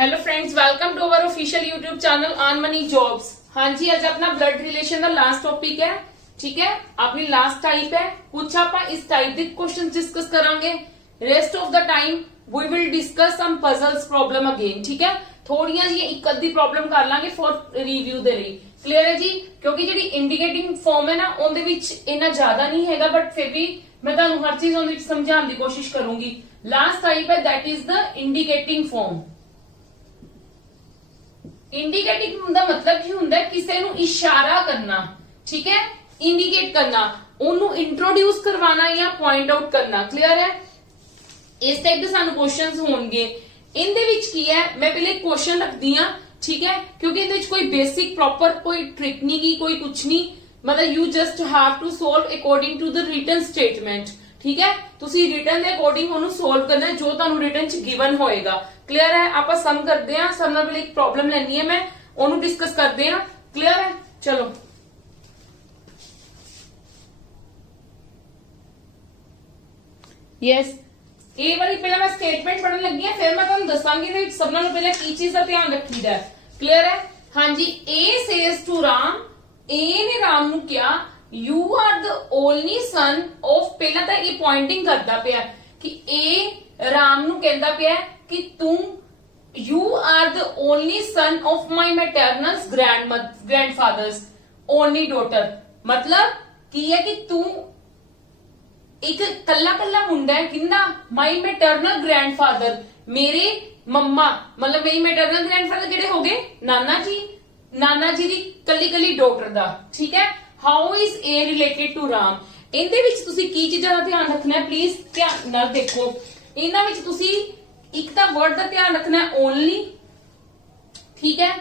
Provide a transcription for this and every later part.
Hello friends, welcome to our official YouTube channel earn money jobs. हाँ जी, आज अपना ब्लड रिलेशन का लास्ट टॉपिक है। ठीक है, अपनी लास्ट टाइप है। कुछ आप इस टाइप के क्वेश्चन डिस्कस करांगे। Rest of the time we will discuss some puzzles problem again. ठीक है, थोड़ियां जी एक अद्धी प्रॉब्लम कर लांगे फॉर रिव्यू दे ਲਈ। क्लियर है जी, क्योंकि जी इंडिकेटिंग फॉर्म है ना ਉਹਦੇ ਵਿੱਚ इन्ना ज्यादा नहीं हैगा, बट फिर भी मैं ਤੁਹਾਨੂੰ हर चीज ਉਹਦੇ ਵਿੱਚ ਸਮਝਾਉਣ ਦੀ कोशिश करूंगी। लास्ट टाइप है that is the indicating form. Indicating का मतलब की हुंदा है किसी ਨੂੰ इशारा करना। ठीक है, इंडिकेट करना, ਉਹਨੂੰ इंट्रोड्यूस करवाना या पॉइंट आउट करना। क्लियर है, इस टाइप के सानू क्वेश्चंस होंगे। इनदे विच की है, मैं पहले क्वेश्चन रखदी हां। ठीक है, क्योंकि इनदे विच कोई बेसिक प्रॉपर कोई ट्रिक नहीं की, कोई कुछ नहीं, मतलब you just have to solve according to the written statement. ठीक है, तुसी रिटन दे अकॉर्डिंग ਉਹਨੂੰ सॉल्व करना है जो ਤੁਹਾਨੂੰ रिटन च गिवन होएगा। क्लियर है, आप सम करते हैं। सम ਨਾਲ एक प्रॉब्लम लेनी है, मैं ਉਹਨੂੰ डिस्कस करते हैं। क्लियर है, चलो यस। ये वाली पहले मैं स्टेटमेंट पढ़न लगी है, फिर मैं ਤੁਹਾਨੂੰ ਦੱਸਾਂਗੀ ਇਹਦੇ ਵਿੱਚ ਸਭ ਨਾਲੋਂ ਪਹਿਲਾਂ ਕੀ ਚੀਜ਼ ਦਾ ਧਿਆਨ ਰੱਖੀਦਾ ਹੈ। क्लियर है, हाँ जी। A says to Ram, A ने राम ਨੂੰ ਕਿਹਾ you are the only son of, पहला ਤਾਂ ਇਹ पॉइंटिंग करदा ਪਿਆ कि ए राम ਨੂੰ ਕਹਿੰਦਾ ਪਿਆ कि तू you are the only son of my maternal grandfather's only daughter. मतलब की है कि तू एक कल्ला कल्ला मुंडा है किंदा माई मैटरनल ग्रैंडफादर, मेरे मम्मा मतलब मेरी मैटरनल ग्रैंडफादर किहड़े हो गए नाना जी दी कल्ली कल्ली डॉटर दा। ठीक है, how is A related to Ram. इहदे विच तुसी की चीजां दा ध्यान रखना है, प्लीज ध्यान नाल देखो। इन्हां विच तुसी एक तो वर्ड का ध्यान रखना है ओनली। ठीक है,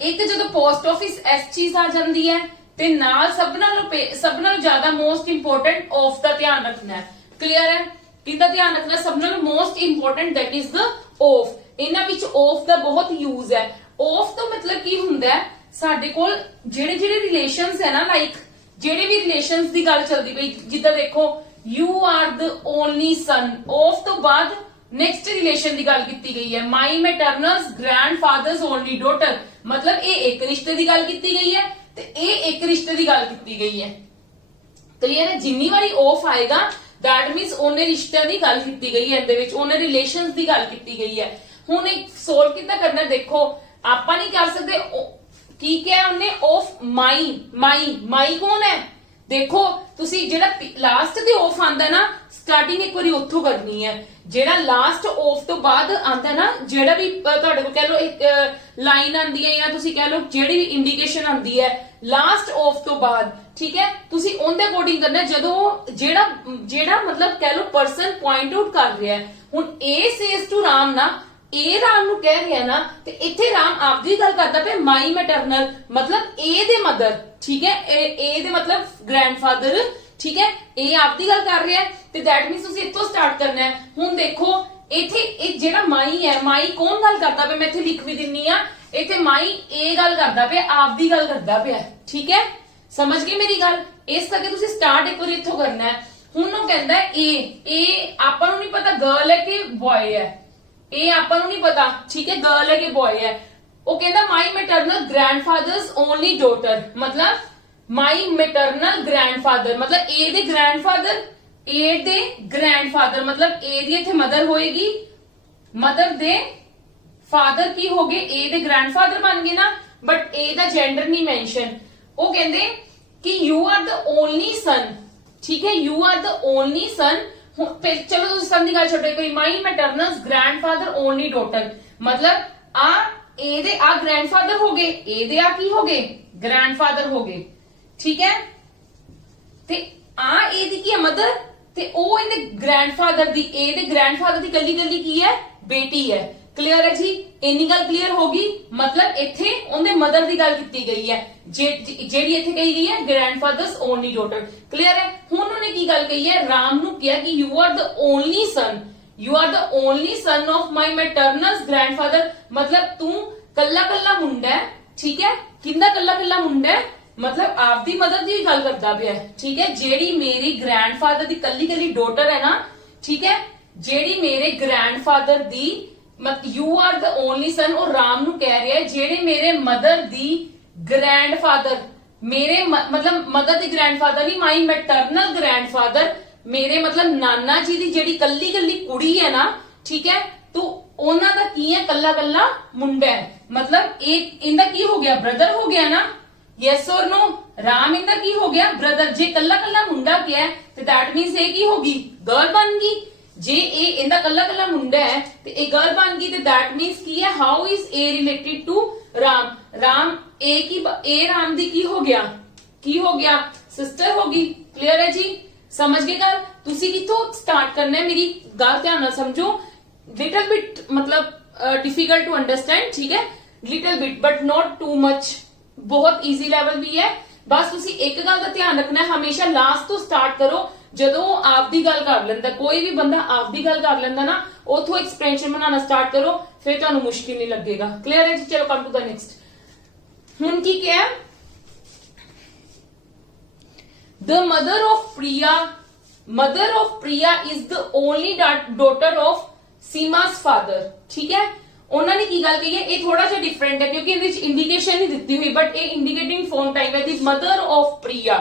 एक जो पोस्ट ऑफिस एस चीज आ जाती है, ते नाल सब नालों ज्यादा मोस्ट इंपोर्टेंट ऑफ का ध्यान रखना है। क्लियर है, किसका ध्यान रखना है? सब नालों most important that is the of. इन्हां विच ऑफ का बहुत यूज है। ऑफ तो मतलब की हुंदा है, साडे कोल जेड़े जेड़े रिलेशंस है ना, लाइक जेड़े भी रिलेशंस की गल चलती पई, जिद्दां देखो you are the only son, of तो बाद नेक्स्ट रिलेशन की गल की गई है my maternal grandfather's only daughter. मतलब ये एक रिश्ते की गल की गई है ते ये एक रिश्ते की गल की गई है। क्लियर है, जिन्नी बारी ऑफ आएगा दैट मीन्स ओने रिश्ते की गल की गई है, इहदे विच ओने रिलेशंस की गल की गई है। हुण एक सोल्व कितना करना, देखो आपां नहीं कर सकते की क्या उन्हें ऑफ माई कौन है। देखो तुसी जेड़ा लास्ट ते ऑफ आंदा ना, स्टार्टिंग एक बारी उत्थों करनी है। जेड़ा लास्ट ऑफ तो बाद आंदा ना, जेड़ा भी तुहाडे कोल कह लो एक लाइन आंदी है या तुसी कह लो जेड़ी भी इंडिकेशन आंदी है लास्ट ऑफ तो बाद, ठीक है, तुसी उनदे अकॉर्डिंग करना है। जदों जेड़ा मतलब कह लो पर्सन पॉइंट आउट कर रहा है, हुण ए सेज टू राम ना, ए राम नु कह रहा है ना, ते इत्थे राम आपदी गल करदा पे माई मैटरनल मतलब ए दे मदर। ठीक है, ए दे मतलब ग्रैंडफादर। ठीक है, ए आपदी गल कर रहा है, ते दैट मीन्स तुसी इत्थों स्टार्ट करना है। हुण देखो इत्थे एक जेड़ा माई है, माई कौन गल करदा पे, मैं इत्थे लिख भी दिन्नी आ, इत्थे माई ए गल करदा पे, आपदी गल करदा पे। ठीक है, समझ गए मेरी गल? इस करके तुसी स्टार्ट एक बार इत्थों करना है। हुण वो कहंदा है ए आपां नूं नहीं पता गर्ल है कि बॉय है, ए आपां नूं नहीं पता। ठीक है, गर्ल है कि बॉय है। वो कहंदा माई मैटरनल ग्रैंडफादर्स ओनली डॉटर, मतलब माई मैटरनल ग्रैंडफादर मतलब ए दे ग्रैंडफादर, ए दे ग्रैंडफादर मतलब ए दी इत्थे मदर होएगी, मदर दे फादर की हो गए, ए दे ग्रैंडफादर बन गए ना, बट ए दा जेंडर नहीं मेंशन। वो कहंदे कि you are the only son. ठीक है, you are the only son. चलो तुम सन की गल छोड़ो, my maternal grandfather only daughter मतलब आ ए दे आ ग्रैंडफादर हो गए, ए दे आ की हो गए ग्रैंडफादर हो गए। ठीक है, ते आ ए दी की है मदर, ते ओ इहदे ग्रैंडफादर दी, ए दे ग्रैंडफादर दी कल्ली कल्ली की है बेटी है। क्लियर है जी, इन्नी गल क्लियर होगी। मतलब इत्थे उनदे मदर दी गल की गई है, जेड़ी इत्थे कही गई है ग्रैंडफादर्स ओनली डॉटर। क्लियर है, हुण उन्होंने की गल कही है, राम नूं किया कि you are the only son, you are the only son of my maternal grandfather मतलब तू कल्ला कल्ला मुंडा है। ठीक है, किंदा कल्ला कल्ला मुंडा है मतलब आपदी मदर दी गल करदा पिया। ठीक है, जेड़ी मेरी ग्रैंडफादर दी कल्ली कल्ली डॉटर है ना, ठीक है, जेड़ी मेरे ग्रैंडफादर दी you are the only son, ਉਹ ਰਾਮ ਨੂੰ ਕਹਿ ਰਿਹਾ ਹੈ ਜਿਹੜੇ ਮੇਰੇ ਮਦਰ ਦੀ ਗ੍ਰੈਂਡਫਾਦਰ, ਮੇਰੇ ਮਤਲਬ ਮਦਰ ਦੀ ਗ੍ਰੈਂਡਫਾਦਰ ਨਹੀਂ, ਮਾਈ ਮੈਟਰਨਲ ਗ੍ਰੈਂਡਫਾਦਰ, ਮੇਰੇ ਮਤਲਬ ਨਾਨਾ ਜੀ ਦੀ ਜਿਹੜੀ ਕੱਲੀ ਕੱਲੀ ਕੁੜੀ ਹੈ ਨਾ, ਠੀਕ ਹੈ, ਤੋ ਉਹਨਾਂ ਦਾ ਕੀ ਹੈ, ਕੱਲਾ ਕੱਲਾ ਮੁੰਡਾ ਹੈ, ਮਤਲਬ ਇਹ ਇਹਦਾ ਕੀ ਹੋ ਗਿਆ, ਬ੍ਰਦਰ ਹੋ ਗਿਆ ਨਾ, ਯੈਸ ਔਰ नो, ਰਾਮ ਇਹਦਾ ਕੀ ਹੋ ਗਿਆ, ਬ੍ਰਦਰ। ਜੇ ਕੱਲਾ ਕੱਲਾ ਮੁੰਡਾ ਕਿਹਾ ਹੈ ਤੇ ਦੈਟ ਮੀਨਸ ਇਹ ਕੀ ਹੋਗੀ, ਗਰਲ ਬਣ ਗਈ। ਜੇ ਇਹ ਇਹਦਾ ਕੱਲਾ ਕੱਲਾ ਮੁੰਡਾ ਹੈ ਤੇ ਇਹ ਗਰਲ ਬਣ ਗਈ ਤੇ ਦੈਟ ਮੀਨਸ ਕੀ ਹੈ, how is A related to Ram, Ram ਇਹ ਕੀ, ਇਹ ਰਾਮ ਦੀ ਕੀ ਹੋ ਗਿਆ, ਕੀ ਹੋ ਗਿਆ, ਸਿਸਟਰ ਹੋਗੀ। ਕਲੀਅਰ ਹੈ ਜੀ, ਸਮਝ ਗਏ ਗੱਲ। ਤੁਸੀਂ ਕਿੱਥੋਂ ਸਟਾਰਟ ਕਰਨਾ ਹੈ, ਮੇਰੀ ਗੱਲ ਧਿਆਨ ਨਾਲ ਸਮਝੋ, ਲਿਟਲ ਬਿਟ मतलब डिफिकल्ट टू अंडरस्टैंड, ठीक है, little bit but not too much, बहुत इजी लेवल भी है। बस तुसी एक गल का ध्यान रखना है, हमेशा लास्ट तो स्टार्ट करो, ਜਦੋਂ ਆਪ ਦੀ ਗੱਲ ਕਰ ਲੈਂਦਾ, ਕੋਈ ਵੀ ਬੰਦਾ ਆਪ ਦੀ ਗੱਲ ਕਰ ਲੈਂਦਾ ਨਾ, ਉਥੋਂ ਐਕਸਪ੍ਰੈਸ਼ਨ ਬਣਾਉਣਾ ਸਟਾਰਟ ਕਰੋ, ਫਿਰ ਤੁਹਾਨੂੰ ਮੁਸ਼ਕਿਲ ਨਹੀਂ ਲੱਗੇਗਾ। ਕਲੀਅਰ ਹੈ ਜੀ, ਚਲੋ ਕਮ ਟੂ ਦਾ ਨੈਕਸਟ। ਹੁਣ ਕੀ ਕਿਹਾ, the mother of Priya is the only daughter of Seema's father, ठीक है। ਉਹਨਾਂ ਨੇ ਕੀ ਗੱਲ ਕਹੀ ਹੈ, ਇਹ ਥੋੜਾ ਜਿਹਾ ਡਿਫਰੈਂਟ ਹੈ ਕਿਉਂਕਿ ਇਹਦੇ ਵਿੱਚ ਇੰਡੀਕੇਸ਼ਨ ਨਹੀਂ ਦਿੱਤੀ ਹੋਈ, ਬਟ ਇਹ ਇੰਡੀਕੇਟਿੰਗ ਫॉर्म ਟਾਈਪ ਹੈ, the mother of Priya,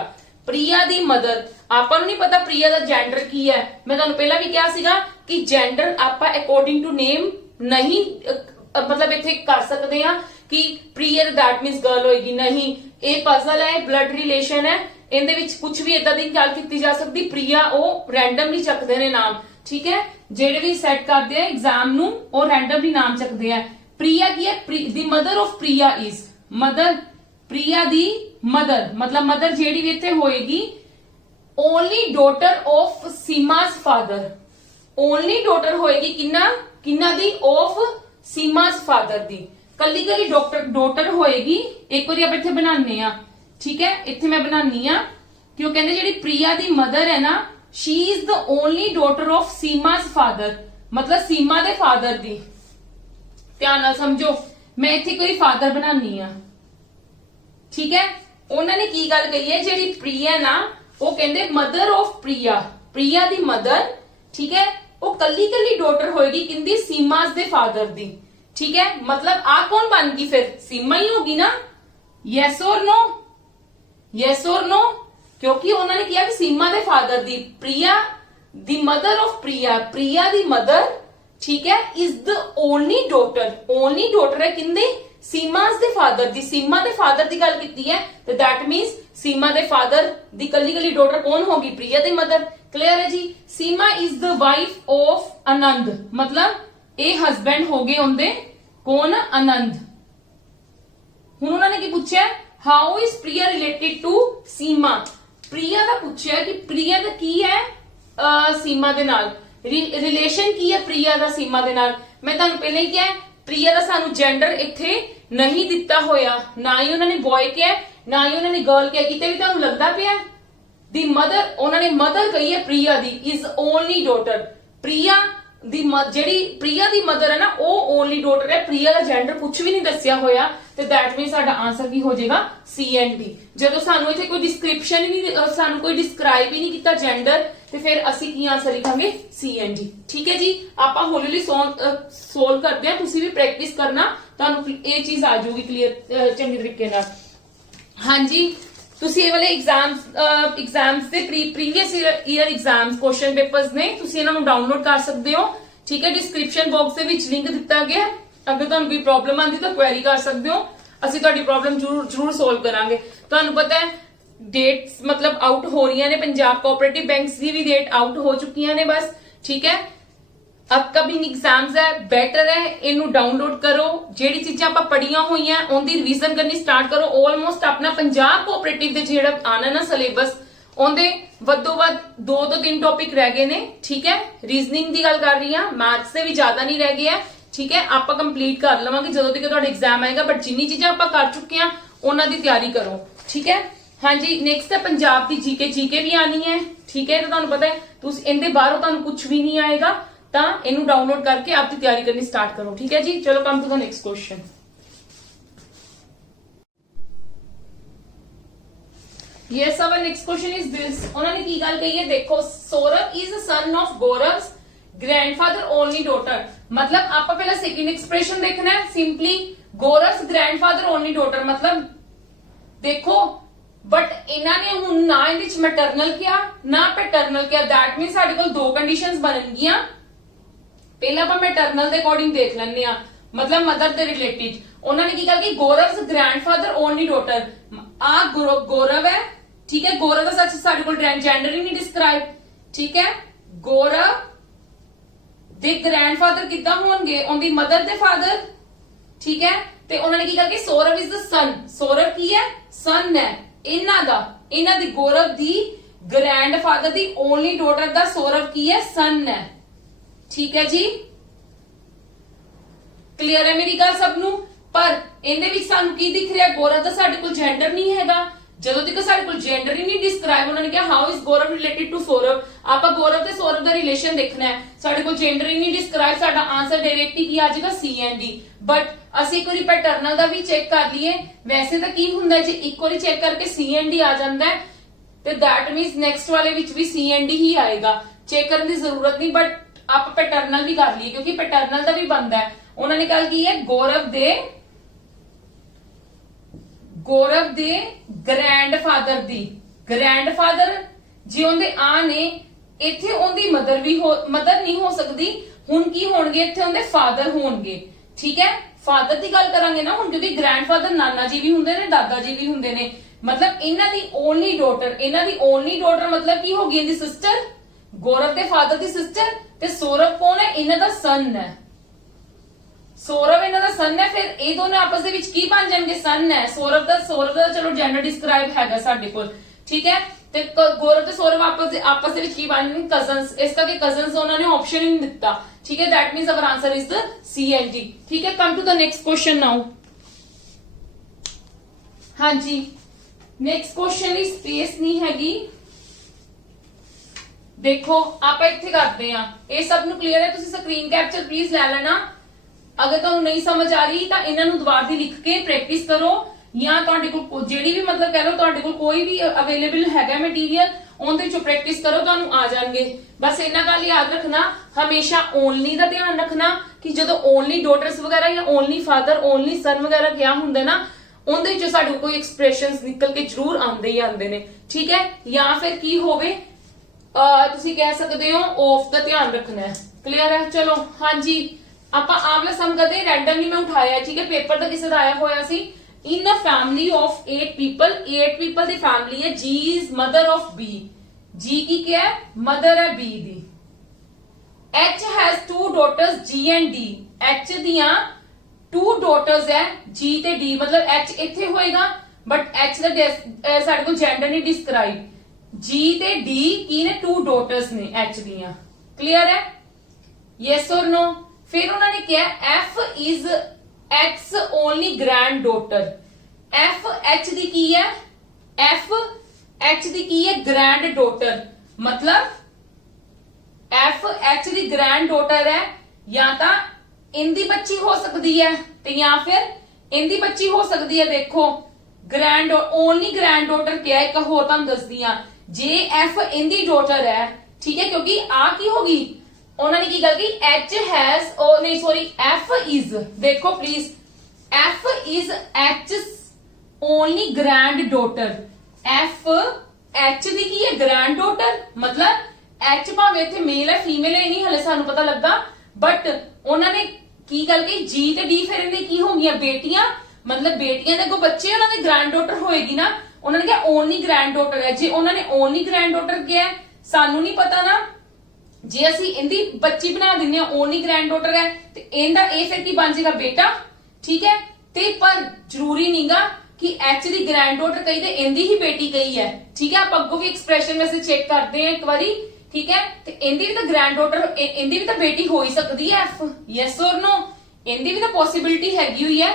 Priya ਦੀ ਮਦਰ। ਆਪਾਂ ਨੂੰ ਨਹੀਂ ਪਤਾ ਪ੍ਰਿਆ ਦਾ ਜੈਂਡਰ ਕੀ ਹੈ, ਮੈਂ ਤੁਹਾਨੂੰ ਪਹਿਲਾਂ ਵੀ ਕਿਹਾ ਸੀਗਾ ਕਿ ਜੈਂਡਰ ਆਪਾਂ ਅਕੋਰਡਿੰਗ ਟੂ ਨੇਮ ਨਹੀਂ मतलब ਇੱਥੇ ਕਰ ਸਕਦੇ ਆ ਕਿ ਪ੍ਰਿਆ ਦੈਟ ਮੀਨਸ ਗਰਲ ਹੋਏਗੀ, ਨਹੀਂ, ਇਹ ਪਜ਼ਲ ਹੈ, ਬਲੱਡ ਰਿਲੇਸ਼ਨ ਹੈ, ਇਹਦੇ ਵਿੱਚ ਕੁਝ ਵੀ ਇਦਾਂ ਦੀ ਗੱਲ ਕੀਤੀ ਜਾ ਸਕਦੀ। ਪ੍ਰਿਆ ਉਹ ਰੈਂਡਮਲੀ ਚੱਕਦੇ ਨੇ ਨਾਮ, ਠੀਕ ਹੈ, ਜਿਹੜੇ ਵੀ ਸੈੱਟ ਕਰਦੇ ਆ ਐਗਜ਼ਾਮ ਨੂੰ ਉਹ ਰੈਂਡਮਲੀ ਨਾਮ ਚੱਕਦੇ ਆ। ਪ੍ਰਿਆ ਕੀ ਹੈ, the mother of Priya is, mother Priya ਦੀ ਮਦਰ मतलब ਮਦਰ ਜਿਹੜੀ ਵੀ ਇੱਥੇ ਹੋਏਗੀ, only daughter of Seema's father, only daughter ਹੋਏਗੀ ਕਿੰਨਾ ਦੀ, ਆਫ ਸੀਮਾ's ਫਾਦਰ ਦੀ, ਕੱਲੀ ਕੱਲੀ ਡਾਟਰ ਹੋਏਗੀ। ਇੱਕ ਵਾਰੀ ਆਪਾਂ ਇੱਥੇ ਬਣਾਉਂਦੇ ਆ, ਠੀਕ ਹੈ, ਇੱਥੇ ਮੈਂ ਬਣਾਉਣੀ ਆ ਕਿਉਂ ਕਹਿੰਦੇ ਜਿਹੜੀ ਪ੍ਰਿਆ ਦੀ ਮਦਰ ਹੈ ਨਾ, she is the only daughter of ਸੀਮਾ's father, मतलब ਸੀਮਾ ਦੇ ਫਾਦਰ ਦੀ। ਧਿਆਨ ਨਾਲ ਸਮਝੋ, ਮੈਂ ਇੱਥੇ ਕੋਈ ਫਾਦਰ ਬਣਾਉਣੀ ਆ, ਠੀਕ ਹੈ। ਉਹਨਾਂ ਨੇ ਕੀ ਗੱਲ ਕਹੀ ਹੈ, ਜਿਹੜੀ ਪ੍ਰਿਆ ਨਾ, ਉਹ ਕਹਿੰਦੇ ਮਦਰ ਆਫ ਪ੍ਰਿਆ, ਪ੍ਰਿਆ ਦੀ ਮਦਰ, ਠੀਕ ਹੈ, ਉਹ ਕੱਲੀ ਕੱਲੀ ਡਾਟਰ ਹੋਏਗੀ ਕਿੰਦੀ, ਸੀਮਾ's ਦੇ ਫਾਦਰ ਦੀ, ਠੀਕ ਹੈ। मतलब ਆ ਕੌਣ ਬਣ ਗਈ ਫਿਰ, ਸੀਮਾ ਹੀ ਹੋਗੀ ਨਾ, ਯੈਸ ਔਰ नो, ਯੈਸ ਔਰ नो, ਕਿਉਂਕਿ ਉਹਨਾਂ ਨੇ ਕਿਹਾ ਕਿ ਸੀਮਾ ਦੇ ਫਾਦਰ ਦੀ, ਪ੍ਰਿਆ ਦੀ ਮਦਰ ਆਫ ਪ੍ਰਿਆ, ਪ੍ਰਿਆ ਦੀ ਮਦਰ, ਠੀਕ ਹੈ, is the only daughter, only daughter ਹੈ ਕਿੰਦੇ, ਸੀਮਾ's ਦੇ ਫਾਦਰ ਦੀ। ਸੀਮਾ ਦੇ ਫਾਦਰ ਦੀ ਗੱਲ ਕੀਤੀ ਹੈ ਤੇ ਦੈਟ ਮੀਨਸ ਸੀਮਾ ਦੇ ਫਾਦਰ ਦੀ ਕੱਲੀ ਕੱਲੀ ਡਾਟਰ ਕੌਣ ਹੋਗੀ, ਪ੍ਰਿਆ ਦੀ ਮਦਰ। ਕਲੀਅਰ ਹੈ ਜੀ। ਸੀਮਾ ਇਜ਼ ਦ ਵਾਈਫ ਆਫ ਆਨੰਦ, मतलब ਇਹ ਹਸਬੈਂਡ ਹੋ ਗਏ ਉਹਦੇ, ਕੌਣ, ਆਨੰਦ। ਹੁਣ ਉਹਨਾਂ ਨੇ ਕੀ ਪੁੱਛਿਆ, how is Priya related to Seema, Priya ਦਾ ਪੁੱਛਿਆ ਕਿ ਪ੍ਰਿਆ ਦਾ ਕੀ ਹੈ ਸੀਮਾ ਦੇ ਨਾਲ, ਰਿਲੇਸ਼ਨ ਕੀ ਹੈ ਪ੍ਰਿਆ ਦਾ ਸੀਮਾ ਦੇ ਨਾਲ। ਮੈਂ ਤੁਹਾਨੂੰ ਪਹਿਲਾਂ ਹੀ ਕਿਹਾ ਪ੍ਰਿਆ ਦਾ ਸਾਨੂੰ ਜੈਂਡਰ ਇੱਥੇ ਨਹੀਂ ਦਿੱਤਾ ਹੋਇਆ, ਨਾ ਹੀ ਉਹਨਾਂ ਨੇ ਬॉय ਕਿਹਾ, ਨਾ ਹੀ ਉਹਨਾਂ ਨੇ ਗਰਲ ਕਿਹਾ, ਕਿਤੇ ਵੀ ਤੁਹਾਨੂੰ ਲੱਗਦਾ ਪਿਆ। ਦੀ ਮਦਰ, ਉਹਨਾਂ ਨੇ ਮਦਰ ਕਹੀ ਹੈ ਪ੍ਰਿਆ ਦੀ, ਇਜ਼ ਓਨਲੀ ਡਾਟਰ, ਪ੍ਰਿਆ ਦੀ ਜਿਹੜੀ ਪ੍ਰਿਆ ਦੀ ਮਦਰ ਹੈ ਨਾ, ਉਹ ਓਨਲੀ ਡਾਟਰ ਹੈ, ਪ੍ਰਿਆ ਦਾ ਜੈਂਡਰ ਕੁਝ ਵੀ ਨਹੀਂ ਦੱਸਿਆ ਹੋਇਆ ਤੇ ਦੈਟ ਮੀਨਸ ਸਾਡਾ ਆਨਸਰ ਕੀ ਹੋ ਜਾਏਗਾ, ਸੀ ਐਂਡ ਡੀ। ਜਦੋਂ ਸਾਨੂੰ ਇੱਥੇ ਕੋਈ ਡਿਸਕ੍ਰਿਪਸ਼ਨ ਹੀ ਨਹੀਂ, ਸਾਨੂੰ ਕੋਈ ਡਿਸਕ੍ਰਾਈਬ ਹੀ ਨਹੀਂ ਕੀਤਾ ਜੈਂਡਰ, ਤੇ ਫਿਰ ਅਸੀਂ ਕੀ ਆਨਸਰ ਲਿਖਾਂਗੇ, ਸੀ ਐਂਡ ਡੀ। ਠੀਕ ਹੈ ਜੀ, ਆਪਾਂ ਹੌਲੀ ਹੌਲੀ ਸੋਲਵ ਕਰਦੇ ਹਾਂ, ਤੁਸੀਂ ਵੀ ਪ੍ਰੈਕਟਿਸ ਕਰਨਾ, ਤੁਹਾਨੂੰ ਇਹ ਚੀਜ਼ ਆ ਜਾਊਗੀ ਕਲੀਅਰ ਚੰਗੇ ਤਰੀਕੇ ਨਾਲ। ਹਾਂਜੀ, ਤੁਸੀਂ ਇਹ ਵਾਲੇ ਐਗਜ਼ਾਮਸ ਦੇ previous year exams question papers ਨੇ, ਤੁਸੀਂ ਇਹਨਾਂ ਨੂੰ ਡਾਊਨਲੋਡ ਕਰ ਸਕਦੇ ਹੋ। ਠੀਕ ਹੈ, ਡਿਸਕ੍ਰਿਪਸ਼ਨ ਬਾਕਸ ਦੇ ਵਿੱਚ ਲਿੰਕ ਦਿੱਤਾ ਗਿਆ, ਅਗਰ ਤੁਹਾਨੂੰ ਕੋਈ ਪ੍ਰੋਬਲਮ ਆਂਦੀ ਤਾਂ ਕੁਐਰੀ ਕਰ ਸਕਦੇ ਹੋ, ਅਸੀਂ ਤੁਹਾਡੀ ਪ੍ਰੋਬਲਮ ਜ਼ਰੂਰ ਸੋਲਵ ਕਰਾਂਗੇ। ਤੁਹਾਨੂੰ ਪਤਾ ਹੈ ਡੇਟਸ मतलब ਆਊਟ ਹੋ ਰਹੀਆਂ ਨੇ, ਪੰਜਾਬ ਕੋਆਪਰੇਟਿਵ ਬੈਂਕਸ ਦੀ ਵੀ ਡੇਟ ਆਊਟ ਹੋ ਚੁੱਕੀਆਂ ਨੇ ਬਸ। ਠੀਕ ਹੈ, ਅਪਕਮਿੰਗ ਐਗਜ਼ਾਮਸ ਹੈ, ਬੈਟਰ ਹੈ ਇਹਨੂੰ ਡਾਊਨਲੋਡ ਕਰੋ, ਜਿਹੜੀ ਚੀਜ਼ਾਂ ਆਪਾਂ ਪੜੀਆਂ ਹੋਈਆਂ ਉਹਦੀ ਰਿਵੀਜ਼ਨ ਕਰਨੀ ਸਟਾਰਟ ਕਰੋ। ਆਲਮੋਸਟ ਆਪਣਾ ਪੰਜਾਬ ਕੋਆਪਰੇਟਿਵ ਦੇ ਜਿਹੜਾ ਆਣਾ ਨਾ ਸਿਲੇਬਸ, ਉਹਦੇ ਵੱਧੋ ਵੱਧ 2 ਤੋਂ 3 ਟੌਪਿਕ ਰਹਿ ਗਏ ਨੇ। ਠੀਕ ਹੈ, ਰੀਜ਼ਨਿੰਗ ਦੀ ਗੱਲ ਕਰ ਰਹੀ ਹਾਂ, ਮੈਥਸ ਦੇ ਵੀ ਜ਼ਿਆਦਾ ਨਹੀਂ ਰਹਿ ਗਏ ਆ। ਠੀਕ ਹੈ, ਆਪਾਂ ਕੰਪਲੀਟ ਕਰ ਲਵਾਂਗੇ ਜਦੋਂ ਤੱਕ ਤੁਹਾਡਾ ਐਗਜ਼ਾਮ ਆਏਗਾ, ਬਟ ਜਿੰਨੀ ਚੀਜ਼ਾਂ ਆਪਾਂ ਕਰ ਚੁੱਕੇ ਆ ਉਹਨਾਂ ਦੀ ਤਿਆਰੀ ਕਰੋ। ਠੀਕ ਹੈ, ਹਾਂਜੀ, ਨੈਕਸਟ ਹੈ ਪੰਜਾਬ ਦੀ ਜੀਕੇ ਵੀ ਆਣੀ ਹੈ। ਠੀਕ ਹੈ, ਤਾਂ ਤੁਹਾਨੂੰ ਪਤਾ ਹੈ ਤੁਸੀਂ ਇਹਦੇ ਬਾਹਰੋਂ ਤੁਹਾਨੂੰ ਕੁਝ ਵੀ ਨਹੀਂ ਆਏਗਾ, ਤਾਂ ਇਹਨੂੰ ਡਾਊਨਲੋਡ ਕਰਕੇ ਆਪਦੀ ਤਿਆਰੀ ਕਰਨੀ ਸਟਾਰਟ ਕਰੋ। ਠੀਕ ਹੈ ਜੀ, ਚਲੋ come to the next question. Yes, our next question is this, ਉਹਨਾਂ ਨੇ ਕੀ ਗੱਲ ਕਹੀ ਹੈ, ਦੇਖੋ, Saurav is a son of Gaurav, grandfather only daughter, मतलब आप पहला सेकंड एक्सप्रेशन देखना है, सिंपली गौरव ग्रैंडफादर ओनली डॉटर, मतलब देखो बट इन्होंने हुण ना इहदे विच मैटरनल किया ना पैटरनल किया, दैट मीन साडे कोल दो कंडीशंस बननगियां। पहला आप मैटरनल के अकॉर्डिंग देख लेंगे आ, मतलब मदर के रिलेटेड उन्होंने की कहा कि गौरव ग्रैंडफादर ओनली डॉटर, आ गौरव है, ठीक है, गौरव का सच साडे कोल जेंडर ही नहीं डिस्क्राइब, ठीक है, गौरव दे ग्रैंडफादर किद्दां होणगे, उनदी मदर दे फादर, ठीक है, ते उन्होंने की कहा कि सौरभ इज द सन, सौरभ की है सन है इन्हां दा, इन्हां दी गौरव दी ग्रैंडफादर दी ओनली डॉटर दा सौरभ की है सन है, ठीक है जी, क्लियर है मेरी गल सब नू। पर इहदे विच सानू की दिख रहा, गौरव दा साडे कोल जेंडर नहीं हैगा, ਜਦੋਂ तक साडे कोल जेंडर ही नहीं डिस्क्राइब, उन्होंने कहा how is Gaurav related to Saurabh, आप गौरव ते सौरभ दा रिलेशन देखना है, साडे कोल जेंडर ही नहीं डिस्क्राइब, साडा आंसर डायरेक्ट ही आ जाएगा सी एंड डी। बट ਅਸੀਂ ਇੱਕ ਵਾਰੀ ਪੈਟਰਨਲ ਦਾ ਵੀ ਚੈੱਕ ਕਰ ਲਈਏ, ਵੈਸੇ ਤਾਂ ਕੀ ਹੁੰਦਾ ਜੇ ਇੱਕ ਵਾਰੀ ਚੈੱਕ ਕਰਕੇ ਸੀ ਐਂਡ ਡੀ ਆ ਜਾਂਦਾ ਹੈ ਤੇ ਦੈਟ ਮੀਨਸ ਨੈਕਸਟ ਵਾਲੇ ਵਿੱਚ ਵੀ ਸੀ ਐਂਡ ਡੀ ਹੀ ਆਏਗਾ, ਚੈੱਕ ਕਰਨ ਦੀ ਜ਼ਰੂਰਤ ਨਹੀਂ। ਬਟ आप पैटर्नल भी कर लिए क्योंकि पैटर्नल का भी बनता है, उन्होंने गल की है गौरव दे ग्रैंडफादर दी, ग्रैंडफादर जे उनदे आ ने इत्थे उनदी मदर भी हो, मदर नहीं हो सकती, हुण की होणगे इत्थे उनदे फादर होणगे, ठीक है, फादर की गल करांगे ना हुण, क्योंकि ग्रैंडफादर नाना जी भी हुंदे ने दादा जी भी हुंदे ने, मतलब इन्हां दी ओनली डॉटर मतलब की होगी इहदी सिस्टर, गौरव दे फादर दी सिस्टर, ते सौरभ कौन है, इन्हां दा सन है, सौरभ इन्हां दा सन है, फिर ये दोनों आपस दे विच की बन जाणगे, सन है, सौरभ दा चलो जेंडर डिस्क्राइब हैगा साडे कोल, ठीक है, ते गौरव ते सौरभ आपस दे विच की बन कजन्स, इस करके कजन्स उन्होंने ऑप्शन ही नहीं दिता, ठीक है, that means our answer is the C and D, ठीक है। Come to the next question now, हाँ जी नेक्स्ट क्वेश्चन की स्पेस नहीं हैगी, देखो आप इत्थे करते हैं, ये सब नु क्लियर है, तुसी स्क्रीन कैप्चर प्लीज ले लेना, अगर तुहानू नहीं समझ आ रही तो इन्हां नू दोबारा दी लिख के प्रैक्टिस करो, या तुहाडे कोल जेड़ी भी मतलब कह लो तुहाडे कोल कोई भी अवेलेबल हैगा मटीरियल उनदे विचों प्रैक्टिस करो, तुहानू आ जाएंगे। बस इन्ना गल याद रखना, हमेशा ओनली दा ध्यान रखना कि जदों ओनली डॉटर्स वगैरह या ओनली फादर ओनली सन वगैरह क्या हुंदा ना, उनदे विचों साडे कोई एक्सप्रेशंस निकल के जरूर आंदे ही आंदे ने, ठीक है, या फिर की होवे तुसी कह सकते हो ऑफ का ध्यान रखना है, क्लियर है। चलो हाँ जी आप आमला सम करते रैंडमली मैं उठाया, ठीक है, पेपर तो किसी का आया होया सी, in a family of 8 people दी फैमिली है, G is mother of B, G की क्या है मदर है बी दी, H has 2 daughters G and D, H दियां 2 डॉटर्स है जी ते डी, मतलब एच इत्थे होएगा बट एच दा साडे कोल जेंडर नहीं डिस्क्राइब, जी ते डी की ने 2 डॉटर्स ने एच दियां, क्लियर है, यस और नो। फिर उन्होंने क्या F is X only granddaughter, F H दी की है, एफ एच दी की है ग्रैंड डॉटर, मतलब एफ एच दी ग्रैंड डॉटर है, या तो इनदी बच्ची हो सकती है ते या फिर इनदी बच्ची हो सकती है। देखो ग्रैंड ओनली ग्रैंड डॉटर क्या है, एक होर तुहानू दसदी हां, जे एफ इनदी डॉटर है, ठीक है, क्योंकि आ की होगी उन्होंने की गल की एच हैज नहीं सॉरी एफ इज, देखो please F is H only granddaughter, F H दी की है ग्रैंड डॉटर, मतलब एच भावे इत्थे मेल है फीमेल है नहीं हले सानू पता लगा, बट उन्होंने की गल की जी ते डी फिर इन्हें की होगी बेटियां, मतलब बेटियां दे को बच्चे उन्होंने ग्रैंड डॉटर होएगी ना, उन्होंने कहा ओनली ग्रैंड डॉटर है, जे उन्होंने ओनली ग्रैंड डॉटर किया सानू नहीं पता ना, जे असी इनदी बच्ची बना दिने ओनली ग्रैंड डॉटर है ते इनदा ए फिर की बन जाएगा बेटा, ठीक है, ते पर जरूरी नहींगा कि एच दी ग्रैंड डॉटर कही ते इनदी ही बेटी कही है, ठीक है, आप अगों भी एक्सप्रेशन में से चेक करते हैं एक बारी, ठीक है, ते इनदी भी तो ग्रैंड डॉटर इनदी भी तो बेटी हो ही सकती है एफ, यस और नो, इनदी भी तो पॉसिबिलिटी हैगी हुई है,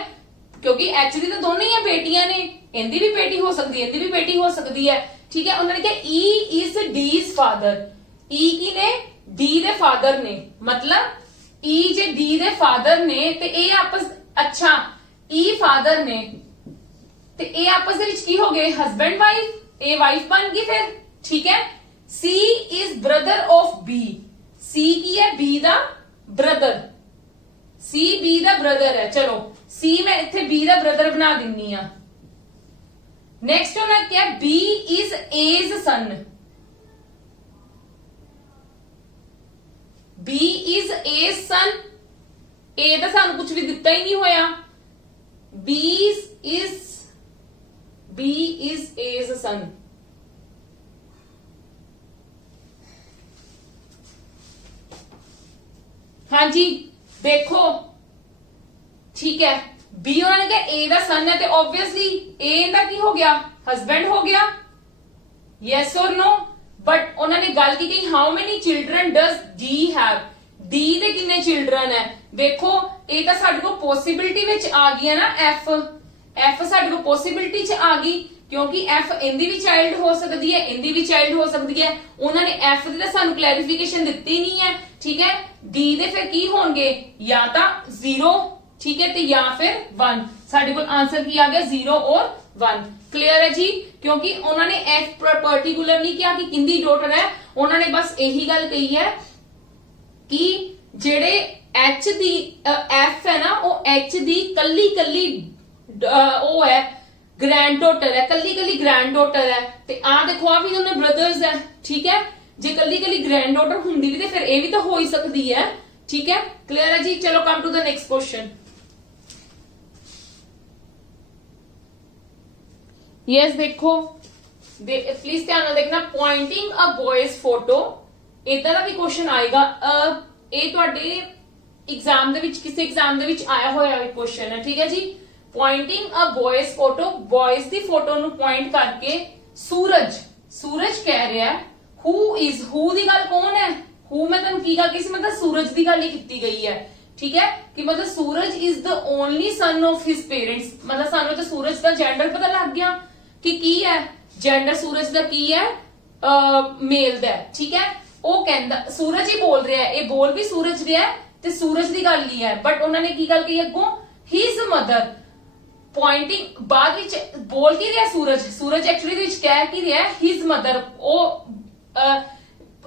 क्योंकि एच दी तो दोनों ही बेटियां ने, इनदी भी बेटी हो सकती है इनदी भी बेटी हो सकती है, ठीक है। उन्होंने कहा ई इज डीज फादर, ई की ने डी दे फादर ने, मतलब ई जे डी दे फादर ने ते ए आपस अच्छा ई फादर ने ते ए आपस दे विच की हो गए हस्बैंड वाइफ, ए वाइफ बन गई फिर, ठीक है। सी इज ब्रदर ऑफ बी, ਸੀ ਕੀ ਹੈ ਬੀ ਦਾ ਬ੍ਰਦਰ, ਸੀ ਬੀ ਦਾ ਬ੍ਰਦਰ ਹੈ। ਚਲੋ ਸੀ ਮੈਂ ਇੱਥੇ ਬੀ ਦਾ ਬ੍ਰਦਰ ਬਣਾ ਦਿੰਨੀ ਆ। ਨੈਕਸਟ ਉਹਨਾਂ ਕਿਹਾ B is as son, B is as son, ਏ ਤਾਂ ਸਾਨੂੰ ਕੁਝ ਵੀ ਦਿੱਤਾ ਹੀ ਨਹੀਂ ਹੋਇਆ। ਬੀ ਇਜ਼ ਏਜ਼ ਸਨ, ਹਾਂਜੀ ਦੇਖੋ ठीक है। बी उन्होंने कहा ए दा सन है, तो ऑब्वियसली ए का की हो गया हस्बैंड हो गया, यस और नो। बट उन्होंने गल की कही how many children does D have, D दे कितने चिल्ड्रन है। देखो ए तो साडे को पॉसिबिलिटी विच आ गई है ना, एफ एफ साडे को पॉसिबिलिटी च आ गई क्योंकि एफ इंदी भी चाइल्ड हो सकती है, इंदी भी चाइल्ड हो सकती है। उन्होंने एफ दी तां सानू क्लैरिफिकेशन दित्ती नहीं है, ठीक है। डी दे फिर की होणगे या तो 0, ठीक है, तो या फिर 1। साडे कोल आंसर की आ गया 0 और 1। क्लियर है जी, क्योंकि उन्होंने एफ पर्टिकुलर नहीं किया कि किंदी डॉटर है, उन्होंने बस यही गल कही है कि जेड़े एच दी एफ है ना वो एच दी कली कली वो है ग्रैंड डॉटर है, कली कली ग्रैंड डॉटर है। ते आ देखो आ भी दोनों ब्रदर्स है, ठीक है। जे कली कली ग्रैंड डॉटर हुंदी भी ते फिर ये भी तो हो ही सकती है, ठीक है। क्लियर है जी, चलो come to the next question. Yes देखो प्लीज ध्यान ਨਾਲ देखना, पॉइंटिंग अ बॉयज फोटो इदा ਦਾ भी क्वेश्चन आएगा। ਇਹ ਤੁਹਾਡੇ एग्जाम ਦੇ ਵਿੱਚ ਕਿਸੇ एग्जाम ਦੇ ਵਿੱਚ ਆਇਆ ਹੋਇਆ क्वेश्चन है, ठीक है जी। पॉइंटिंग अ बॉयज फोटो, बॉयज ਦੀ फोटो ਨੂੰ पॉइंट करके सूरज, सूरज कह रहा है हु इज, हु ਦੀ ਗੱਲ कौन है, हु मैं ਤੁਹਾਨੂੰ ਕੀ ਗੱਲ ਕੀਤੀ, मतलब सूरज ਦੀ ਗੱਲ ਹੀ ਕੀਤੀ गई है, ठीक है। कि मतलब Suraj is the only son of his parents, मतलब सानू तो सूरज का जेंडर पता लग गया कि की है, जेंडर सूरज का की है मेल दा, ठीक है। वो कहंदा सूरज ही बोल रहा है, ये बोल भी सूरज रहा है ते सूरज की गल ही है। बट उन्होंने की गल कही अगों हिज मदर, पॉइंटिंग बाद विच बोल की रहा सूरज, सूरज एक्चुअली विच कह की रहा है हिज मदर। वो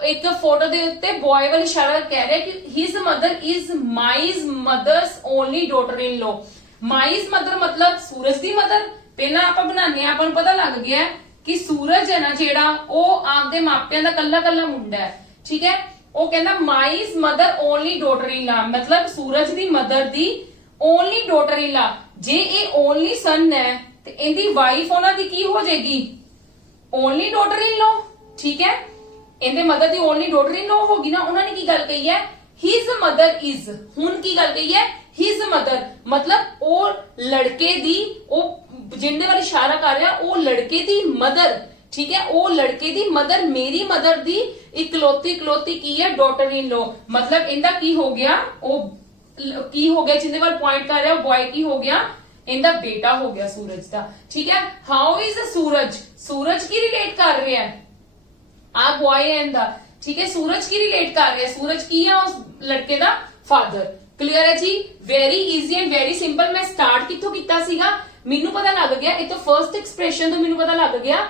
एक फोटो दे उत्ते बॉय वाली इशारा कह रहा है कि his mother is my's mother's only daughter in law. My's mother मतलब सूरज दी मदर। पहला आप बनाने अपन पता लग गया कि सूरज है ना जेड़ा वो आपदे मापियां दा कल्ला कल्ला मुंडा है, ठीक है। वो कहना माइज mother only daughter in law, मतलब सूरज दी मदर दी ओनली डॉटर इन लॉ। जे ये ओनली सन है तो इनदी वाइफ उन्हां दी की हो जाएगी ओनली डॉटर इन लॉ, ठीक है। इनदे मदर दी ओनली डॉटर इन लॉ होगी ना। उन्होंने की गल कही है हिज मदर इज, हुन की गल कही है हिज मदर, मतलब वो लड़के दी, वो जिंदे वाली इशारा कर रहा वो लड़के दी मदर, ठीक है। वो लड़के दी मदर मेरी मदर दी इकलौती इकलौती की है डॉटर इन लॉ, मतलब इनका की हो गया, वो की हो गया जिंदे वाल पॉइंट कर रहा बॉय की हो गया, इनका बेटा हो गया सूरज का, ठीक है। हाउ इज सूरज, सूरज की रिलेट कर रहे हैं आ बॉय है इनका, ठीक है। सूरज की रिलेट कर रहे हैं, सूरज की है उस लड़के का फादर। क्लियर है जी, very easy and very simple. मैं स्टार्ट किथों कीता सीगा, मेनू पता लग गया, ये तो फर्स्ट एक्सप्रेशन तो मेनू पता लग गया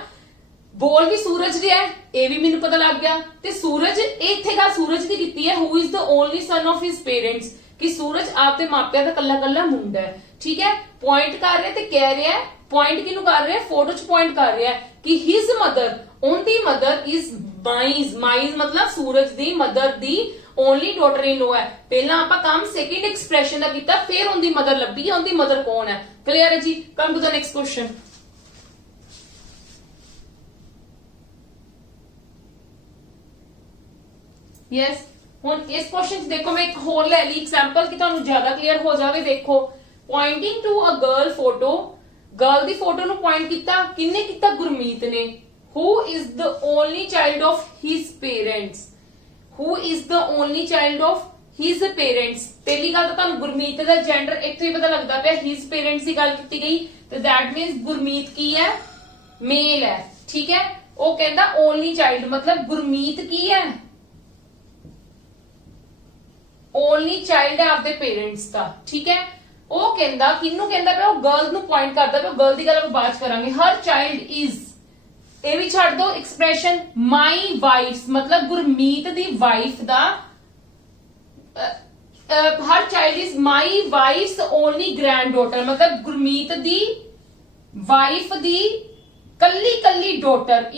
बोल भी सूरज दिया है, ये भी मेनू पता लग गया। ते सूरज इत्थे गा सूरज दी कीती है who is the only son of his parents, कि सूरज आपके मापिया का कल्ला कल्ला मुंडा है, ठीक है। पॉइंट कर रहे ते कह रहे हैं, पॉइंट किनू कर रहे हैं, फोटो च पॉइंट कर रहे हैं कि हिज मदर, उनकी मदर इज माइज, माइज मतलब सूरज दी मदर दी ओनली डॉटर इन लॉ है। पहला आप काम सेकंड एक्सप्रेशन का किया, फिर उनकी मदर लभी, उनकी मदर कौन है। क्लियर है जी, come to the next question. Yes हुन इस क्वेश्चन देखो मैं एक होर ले ली एग्जांपल कि तुहानू ज्यादा क्लियर हो जावे। देखो pointing to a girl photo, girl दी फोटो नु पॉइंट किया किन्ने किया, गुरमीत ने। Who is the only child of his parents, who is the only child of his parents. पहली गल तो तुहानू गुरमीत का जेंडर इत्थे ही पता लगता पे, हिज पेरेंट्स की गल की गई तो दैट मीन्स गुरमीत की है मेल है, ठीक है। वो कहता ओनली चाइल्ड मतलब गुरमीत की है ओनली चाइल्ड है आपके पेरेंट्स का, ठीक है। वो कहता किन्नू कहता पे, वो गर्ल नु पॉइंट करता पे, गर्ल की गल आप बात करांगे। हर चाइल्ड इज, ये भी छड़ दो एक्सप्रेशन माई वाइफ, मतलब गुरमीत दी वाइफ दा her child is my wife's only granddaughter, मतलब गुरमीत दी वाइफ दी कल्ली कल्ली डॉटर,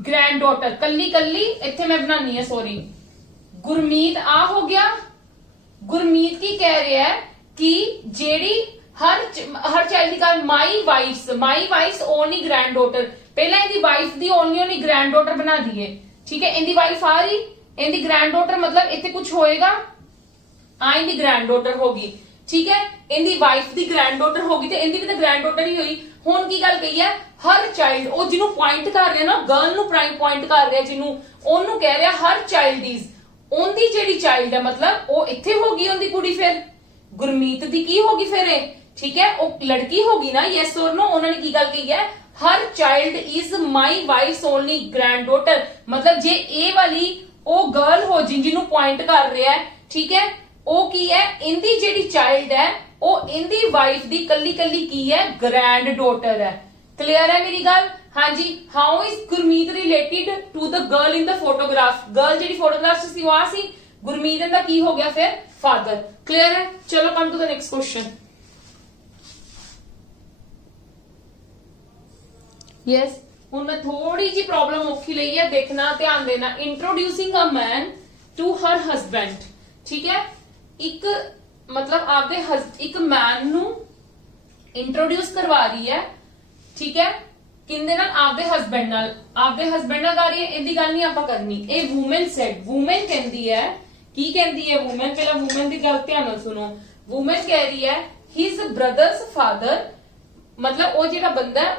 ग्रैंड डॉटर कल्ली कल्ली, इत्थे मैं बनानी है सॉरी, गुरमीत आ हो गया। गुरमीत की कह रहा है कि जेड़ी हर चाइल्ड की गल my wife's only granddaughter, पहला इनदी वाइफ दी ओनली ग्रैंड डॉटर बना दी है, ठीक है। इनदी वाइफ आ रही, इनदी ग्रैंड डॉटर मतलब इतने कुछ होएगा, इनदी ग्रैंड डॉटर होगी, ठीक है। इनदी वाइफ दी ग्रैंड डॉटर होगी तो इनदी भी तो ग्रैंड डॉटर ही हुई। हुण की गल कही है हर चाइल्ड, ओ जिन्हों पॉइंट कर रहे ना, गर्ल नु पॉइंट कर रहे जिन्हों, ओनू कह रहा हर चाइल्ड इज, ओंदी जेड़ी चाइल्ड है मतलब वो इत्थे होगी, ओंदी कुड़ी फिर गुरमीत दी की होगी फिर, ठीक है, वो लड़की होगी ना, यस और नो। उन्होंने की गल कही है her child is my wife's only granddaughter, मतलब जे ए वाली ओ गर्ल हो जिन्हों पॉइंट कर रहा है, ठीक है, ओ की है इंदी जेड़ी चाइल्ड है ओ इंदी वाइफ दी कल्ली कल्ली की है ग्रैंड डॉटर है। क्लियर है मेरी गल? हाँ जी। How is Gurmeet related to the girl in the photograph, girl जेडी फोटोग्राफ सी वो सी, गुरमीत दा की हो गया फिर फादर। क्लियर है? चलो come to the next question. Yes, हुण मैं थोड़ी जी प्रॉब्लम औखी लई है, देखना ध्यान देना। Introducing a man to her husband, ठीक है, एक मतलब आपदे एक मैन नु इंट्रोड्यूस करवा रही है, ठीक है, किंदे नाल? आपदे हस्बैंड नाल। आपदे हस्बैंड नाल कर रही है, इहदी गल नहीं आपां करनी। ए वूमेन सेड, वूमेन कहंदी है, की कहंदी है वूमेन? पहला वूमेन दी गल ध्यान नाल सुनो। वूमेन कह रही है हिज ब्रदर्स फादर, मतलब वो जेड़ा बंदा है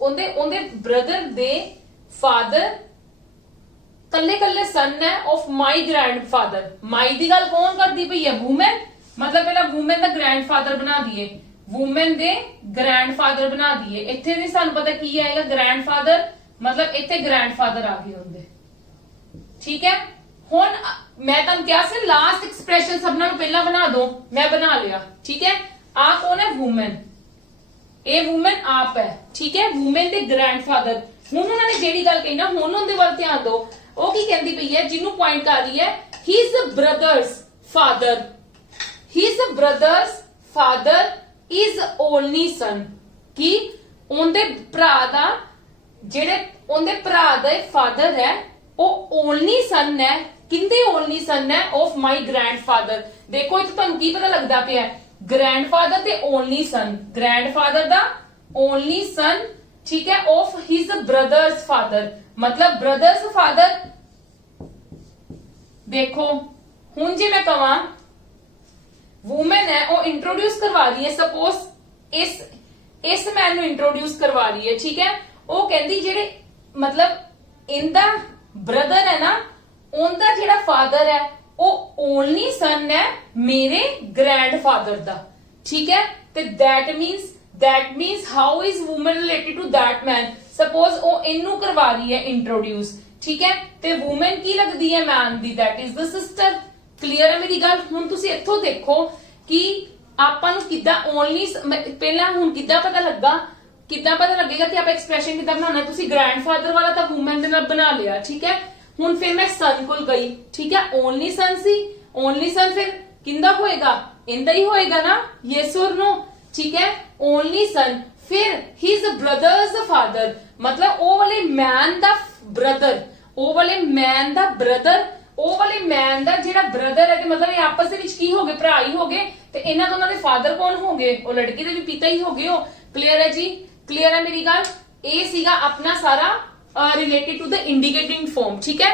ओंदे ब्रदर दे फादर कल्ले कल्ले सन है ऑफ माई ग्रैंड फादर। माई दी गल कौन करती पई है? वूमेन, मतलब पहला वूमेन दा ग्रैंड फादर बना दिए, वूमेन दे ग्रैंड फादर बना दिए। इत्थे नहीं सानू पता की आएगा ग्रैंड फादर, मतलब इत्थे ग्रैंड फादर आ गए होंगे, ठीक है। हुण मैं तुहानू क्या सी लास्ट एक्सप्रेशन सबना पहला बना दो, मैं बना लिया, ठीक है। आ कौन है? वूमेन, ए वूमेन आप है, ठीक है, वूमेन दे ग्रैंड फादर। हुण उन्होंने जेड़ी गल कही ना, हुण उहदे वल ध्यान दो, वो की कहती पई है जिन्हों पॉइंट कर रही है his brothers father, his brothers father is only son, की उनदे भरा दा जेड़े उनदे भरा दे फादर है वो ओनली सन है, किंदे ओनली सन है? Of my grand father. देखो इत्थे तुहानू की पता लगदा पिया, ग्रैंड फादर ते ओनली सन, ग्रैंड फादर दा ओनली सन, ठीक है, ऑफ हिज ब्रदर्स फादर, मतलब ब्रदर्स फादर। देखो हुण जे मैं कहा वूमेन है वो इंट्रोड्यूस करवा रही है, सपोज इस मैन नु इंट्रोड्यूस करवा रही है, ठीक है, वो कहती जेड़े मतलब इंदा ब्रदर है ना, उनका जेड़ा फादर है वो ओनली सन है मेरे ग्रैंड फादर दा, ठीक है। ते that means how is women related to that man? Suppose वो इनू करवा रही है इंट्रोड्यूस, ठीक है, ते वूमेन की लगदी है man the, that is the sister. Clear है मेरी गल? हुण तुसी इत्थों देखो कि आपां नूं किद्दां ओनली पहला हुण किद्दां पता लगा, किद्दां पता लगेगा कि आप एक्सप्रेशन किद्दां बनाना। तुसी ग्रैंड फादर वाला तां वूमेन दे नाल बना लिया, ठीक है। हुण फिर मैं सन कोल गई, ठीक है, ओनली सन सी, ओनली सन फिर किंदा होएगा? इंदा ही होएगा ना, यस और नो, ठीक है, ओनली सन। फिर हिज ब्रदर्स फादर, मतलब ओ वाले मैन दा ब्रदर, ओ वाले मैन दा ब्रदर, ओ वाले मैन दा जेड़ा ब्रदर है, मतलब ये आपस दे विच की हो गए? भरा ही हो गए, ते इन्हां दोनां दे फादर कौन हो गए? ओ लड़की दे भी पिता ही हो गए हो। क्लियर है जी? क्लियर है मेरी गल? ए सीगा अपना सारा related to the indicating form, ठीक है।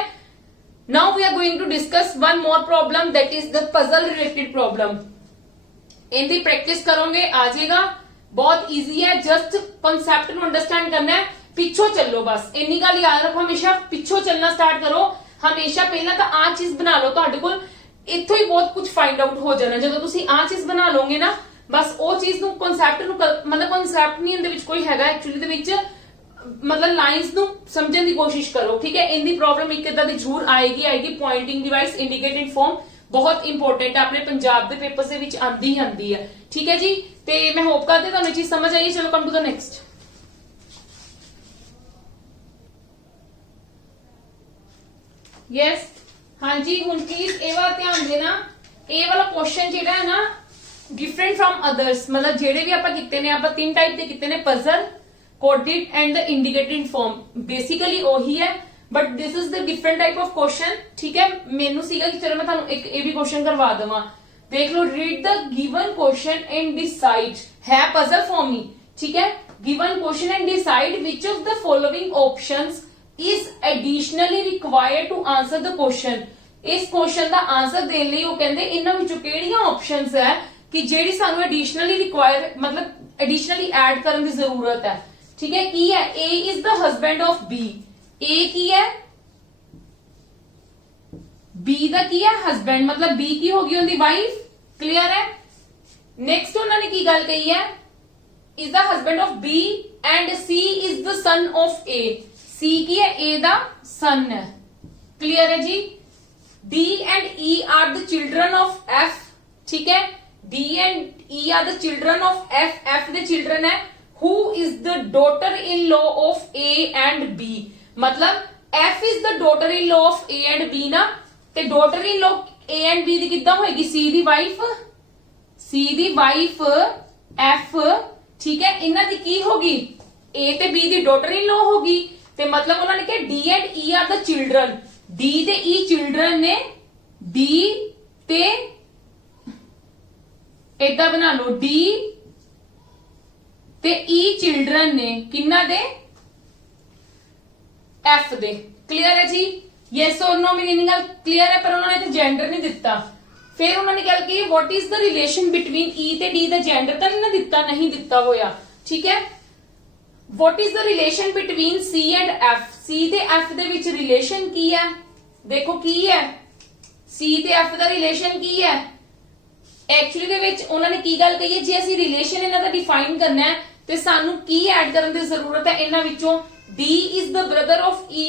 Now we are going to discuss one more problem, that is the puzzle related problem. इनकी प्रैक्टिस करोगे आ जाएगा, बहुत इजी है, जस्ट कॉन्सेप्ट ਨੂੰ अंडरस्टैंड करना है, पिछो चलो बस, इन्नी गल याद रखो, हमेशा पिछो चलना स्टार्ट करो, हमेशा पहला तो आ चीज बना लो, ਤੁਹਾਡੇ ਕੋਲ इत्थों ही बहुत कुछ फाइंड आउट हो जाना। ਜਦੋਂ ਤੁਸੀਂ ਆ ਚੀਜ਼ ਬਣਾ ਲੋਗੇ ਨਾ, ਬਸ ਉਹ ਚੀਜ਼ ਨੂੰ ਕਨਸੈਪਟ ਨੂੰ मतलब ਕਨਸੈਪਟ ਨਹੀਂ ਇਹਦੇ ਵਿੱਚ ਕੋਈ ਹੈਗਾ ਐਕਚੁਅਲੀ ਦੇ ਵਿੱਚ, मतलब ਲਾਈਨਸ ਨੂੰ ਸਮਝਣ ਦੀ ਕੋਸ਼ਿਸ਼ ਕਰੋ, ਠੀਕ ਹੈ। ਇਹਦੀ ਪ੍ਰੋਬਲਮ ਇੱਕ ਇਦਾਂ ਦੀ ਜ਼ਰੂਰ ਆਏਗੀ ਪੁਆਇੰਟਿੰਗ ਡਿਵਾਈਸ ਇੰਡੀਕੇਟਿੰਗ ਫਾਰਮ ਬਹੁਤ ਇੰਪੋਰਟੈਂਟ ਹੈ, ਆਪਣੇ ਪੰਜਾਬ ਦੇ ਪੇਪਰ ਦੇ ਵਿੱਚ ਆਂਦੀ ਹੀ ਆਂਦੀ ਹੈ, ਠੀਕ ਹੈ ਜੀ। ਤੇ ਮੈਂ ਹੋਪ ਕਰਦੀ ਤੁਹਾਨੂੰ ਇਹ ਚੀਜ਼ ਸਮਝ ਆਈ। ਚਲੋ come to the next. Yes, हाँ जी, हुण प्लीज ਇਹ ਵਾਰ ਧਿਆਨ ਦੇਣਾ ਇਹ ਵਾਲਾ ਕੁਐਸਚਨ ਜਿਹੜਾ ਹੈ ਨਾ डिफरेंट फ्रॉम अदर्स, मतलब जेडे भी आप किते ने आप तीन टाइप के किते ने, puzzle, coded and the indicated form, basically वही है but this is the different type of question. ठीक है, मेनू सीगा कि चलो मैं थानू एक ये भी क्वेश्चन करवा देवां। देख लो, read the given question and decide, है पजल फॉर्म ही। ठीक है, given question and decide which of the following options is additionally required to answer the question. इस क्वेश्चन का आंसर देने लिए वो कहंदे इन्हां विचों किहड़ियां ऑप्शंस है कि जेडी सानू एडिशनली रिक्वायर, मतलब एडिशनली ऐड करने की जरूरत है। ठीक है, की है A is the husband of B, A की है बी दा की है हस्बैंड, मतलब बी की होगी उनकी वाइफ। क्लियर है। नेक्स्ट उन्होंने की गल कही है, is the husband of B and C is the son of A, C की है ए दा सन है। क्लियर है जी। D and E are the children of F. ठीक है, D and E are the children of F, F the children है who is the daughter-in-law of A and B, मतलब F is the daughter-in-law of A and B ना, ते daughter-in-law A and B दी किद्दां होएगी, C दी wife, C दी wife F। ठीक है, इन्हां दी की होगी, A ते B दी daughter-in-law होगी, ते मतलब उन्होंने कहा D and E are the children, D ते E children ने, D ते इदा बना लो डी ते ई चिल्ड्रन ने किन्ना दे, एफ दे। क्लियर है जी। यस और नो मीनिंग क्लियर है, पर उन्होंने तो जेंडर नहीं दिता। फिर उन्होंने कहा कि what is the relation between ई ते डी दा जेंडर तो नहीं दिता, नहीं दिता होया। ठीक है, what is the relation between C and F, C ते एफ दे विच रिलेशन की है, देखो की है, सी ते एफ दा रिलेशन की है। एक्चुअली दे विच उन्होंने की गल कही है, जे असीं रिलेशन इन्हां दा डिफाइन करना है ते सानू की ऐड करन दी जरूरत है, इन्हां विचों D is the brother of E,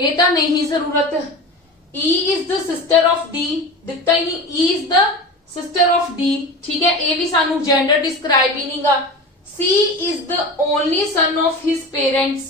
ये तां नहीं जरूरत, E is the sister of D, दिता ही नहीं, E is the sister of D. ठीक है, ये भी सानू जेंडर डिस्क्राइब ही नहीं गा। C is the only son of his parents,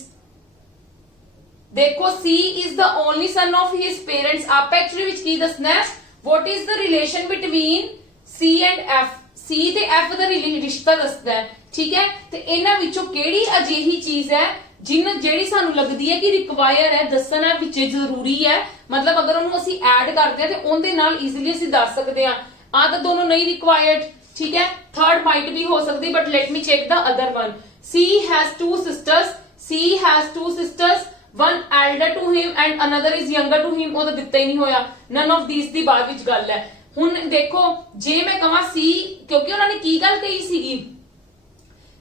देखो C is the only son of his parents. आप एक्चुअली विच की दसना है, what is the relation between C and F, C ते एफ दा रिश्ता दसदा है। ठीक है, ते इन्हां विचों किहड़ी अजिही चीज है ਜਿਹੜੀ ਸਾਨੂੰ लगदी है कि रिक्वायर है, दसना विच जरूरी है, मतलब अगर ਉਹਨੂੰ ਅਸੀਂ ऐड करते हैं ਤੇ ਉਹਦੇ ਨਾਲ ਈਜ਼ੀਲੀ ਅਸੀਂ ਦੱਸ ਸਕਦੇ ਆ। ਆ ਤਾਂ ਦੋਨੋਂ ਨਹੀਂ रिक्वायर्ड। ठीक है, थर्ड माइट भी हो सकती, but let me check the other one. C has two sisters, C has two sisters, one elder to him and another is younger to him, ਉਹ ਤਾਂ ਦਿੱਤਾ ਹੀ ਨਹੀਂ ਹੋਇਆ। none of these ਦੀ ਬਾਅਦ ਵਿੱਚ ਗੱਲ ਹੈ। ਹੁਣ ਦੇਖੋ, ਜੇ ਮੈਂ ਕਹਾਂ C, ਕਿਉਂਕਿ ਉਹਨਾਂ ਨੇ ਕੀ ਗੱਲ ਕਹੀ ਸੀਗੀ,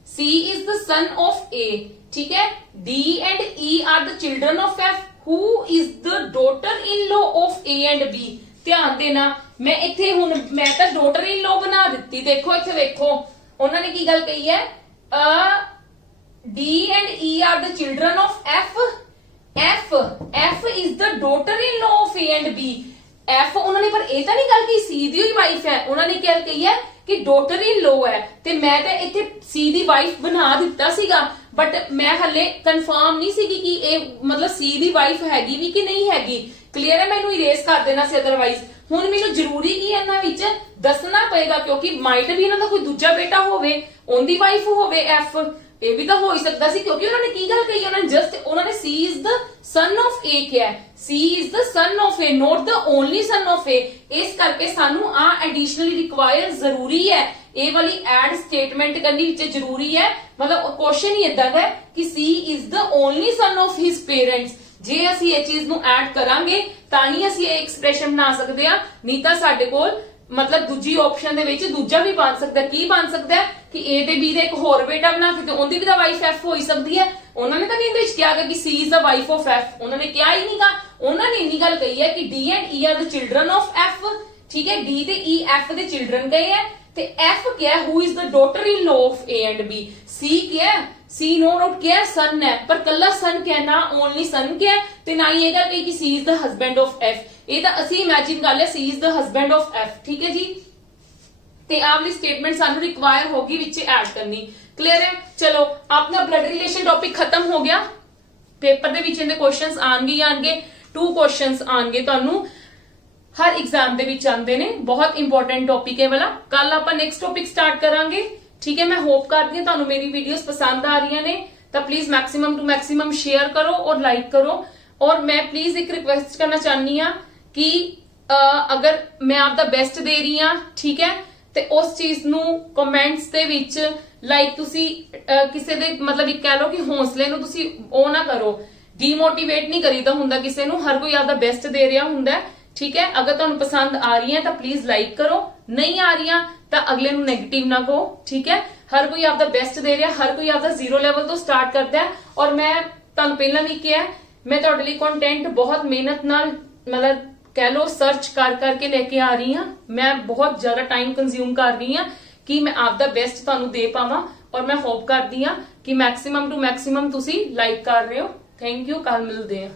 C is the son of A। ठीक है, D and E are the children of F, who is the daughter-in-law of A and B। ध्यान देना, मैं इत्थे हुण मैं तो daughter-in-law बना दित्ती। देखो इत्थे देखो, उन्होंने की गल कही है, D and E are the children of F, F is the daughter-in-law of A and B। F उन्होंने पर ये तो नहीं गल की C दी ही वाइफ है, उन्होंने क्या कही है कि डॉटर इन लो है, ते मैं तो इत्थे C दी वाइफ बना दिता सीगा, बट मैं हले कंफर्म नहीं सी कि ये मतलब C दी वाइफ हैगी भी कि नहीं हैगी। क्लियर है, मैनू इरेज कर देना सी अदरवाइज। हुण मैनू जरूरी की इन्हां विच दसना पएगा, क्योंकि माइट भी इन्हां दा कोई दूजा बेटा होवे, उनदी वाइफ होवे F, ये भी तो हो ही सकता सी, क्योंकि उन्होंने की गल कही, उन्होंने जस्ट उन्होंने C is the son of A किया है, C is the son of A, not the only son of A। इस करके सानू आ एडिशनली रिक्वायर जरूरी है, ये वाली एड स्टेटमेंट करनी विच जरूरी है। मतलब क्वेश्चन ही इदां दा है कि C is the only son of his parents। जे असीं ये चीज नू ऐड करांगे तां ही असीं ये एक्सप्रेशन बना सकदे आ, नहीं तां साडे कोल मतलब दूजी ऑप्शन दे विच दूजा भी बन सकदा। की बन सकदा है कि ए ते बी दे एक होर बेटा बना के, उनदी भी वाइफ एफ हो सकती है। उन्होंने तो नहीं क्या कहा कि C is the wife of F, उन्होंने क्या ही नहीं कहा, उन्होंने इन्नी गल कही है कि D and E are the children of F. ठीक है, डी ते ई एफ दे चिल्ड्रन गए हैं, ते एफ क्या है, who is the daughter in law of A and B. C क्या है, सी नो डाउट क्या है, सन है, पर कल्ला सन क्या है ना, ओनली सन क्या है, ते ना ही ये गल कही कि C is the husband of F. ये तो असी इमेजिन कर लिया C is the husband of F. ठीक है जी, ते आ वाली स्टेटमेंट सानू रिक्वायर होगी विच ऐड करनी। क्लियर है, चलो अपना ब्लड रिलेशन टॉपिक खत्म हो गया। पेपर दे विच इहदे क्वेश्चंस आएंगे ही आएंगे, 2 क्वेश्चंस आएंगे तुहानू ਹਰ ਐਗਜ਼ਾਮ ਦੇ ਵਿੱਚ ਆਉਂਦੇ ਨੇ। ਬਹੁਤ ਇੰਪੋਰਟੈਂਟ ਟੌਪਿਕ ਹੈ ਵਾਲਾ। ਕੱਲ ਆਪਾਂ ਨੈਕਸਟ ਟੌਪਿਕ ਸਟਾਰਟ ਕਰਾਂਗੇ, ਠੀਕ ਹੈ। ਮੈਂ ਹੋਪ ਕਰਦੀ ਹਾਂ ਤੁਹਾਨੂੰ ਮੇਰੀ ਵੀਡੀਓਜ਼ ਪਸੰਦ ਆ ਰਹੀਆਂ ਨੇ, ਤਾਂ please maximum to maximum share ਕਰੋ ਔਰ ਲਾਈਕ ਕਰੋ। ਔਰ ਮੈਂ ਪਲੀਜ਼ ਇੱਕ ਰਿਕੁਐਸਟ ਕਰਨਾ ਚਾਹਨੀ ਆ ਕਿ ਅਗਰ ਮੈਂ ਆਪਦਾ ਬੈਸਟ ਦੇ ਰਹੀ ਹਾਂ, ਠੀਕ ਹੈ, ਤੇ ਉਸ ਚੀਜ਼ ਨੂੰ ਕਮੈਂਟਸ ਦੇ ਵਿੱਚ ਲਾਈਕ ਤੁਸੀਂ ਕਿਸੇ ਦੇ ਮਤਲਬ ਇਹ ਕਹਿ ਲਓ ਕਿ ਹੌਸਲੇ ਨੂੰ ਤੁਸੀਂ ਉਹ ਨਾ ਕਰੋ, ਡੀਮੋਟੀਵੇਟ ਨਹੀਂ ਕਰੀਦਾ ਹੁੰਦਾ ਕਿਸੇ ਨੂੰ। ਹਰ ਕੋਈ ਆਪਦਾ ਬੈਸਟ ਦੇ ਰਿਹਾ ਹੁੰਦਾ ਹੈ, ਠੀਕ ਹੈ। ਅਗਰ ਤੁਹਾਨੂੰ ਪਸੰਦ ਆ ਰਹੀ ਹੈ ਤਾਂ ਪਲੀਜ਼ ਲਾਈਕ ਕਰੋ, ਨਹੀਂ ਆ ਰਹੀਆਂ ਤਾਂ ਅਗਲੇ ਨੂੰ ਨੈਗੇਟਿਵ ਨਾ ਕਹੋ, ਠੀਕ ਹੈ। ਹਰ ਕੋਈ ਆਪਦਾ ਬੈਸਟ ਦੇ ਰਿਹਾ, ਹਰ ਕੋਈ ਆਪਦਾ ਜ਼ੀਰੋ ਲੈਵਲ ਤੋਂ ਸਟਾਰਟ ਕਰਦਾ ਹੈ। ਔਰ ਮੈਂ ਤੁਹਾਨੂੰ ਪਹਿਲਾਂ ਵੀ ਕਿਹਾ, ਮੈਂ ਤੁਹਾਡੇ ਲਈ ਕੰਟੈਂਟ ਬਹੁਤ ਮਿਹਨਤ ਨਾਲ ਮਤਲਬ ਕਹਿ ਲਓ ਸਰਚ ਕਰ ਕਰਕੇ ਲੈ ਕੇ ਆ ਰਹੀ ਹਾਂ। ਮੈਂ ਬਹੁਤ ਜ਼ਿਆਦਾ ਟਾਈਮ ਕੰਜ਼ਿਊਮ ਕਰ ਰਹੀ ਹਾਂ ਕਿ ਮੈਂ ਆਪਦਾ ਬੈਸਟ ਤੁਹਾਨੂੰ ਦੇ ਪਾਵਾਂ। ਔਰ ਮੈਂ ਹੋਪ ਕਰਦੀ ਹਾਂ ਕਿ ਮੈਕਸਿਮਮ ਟੂ ਮੈਕਸਿਮਮ ਤੁਸੀਂ ਲਾਈਕ ਕਰ ਰਹੇ ਹੋ। ਥੈਂਕ ਯੂ, ਕੱਲ ਮਿਲਦੇ ਹਾਂ।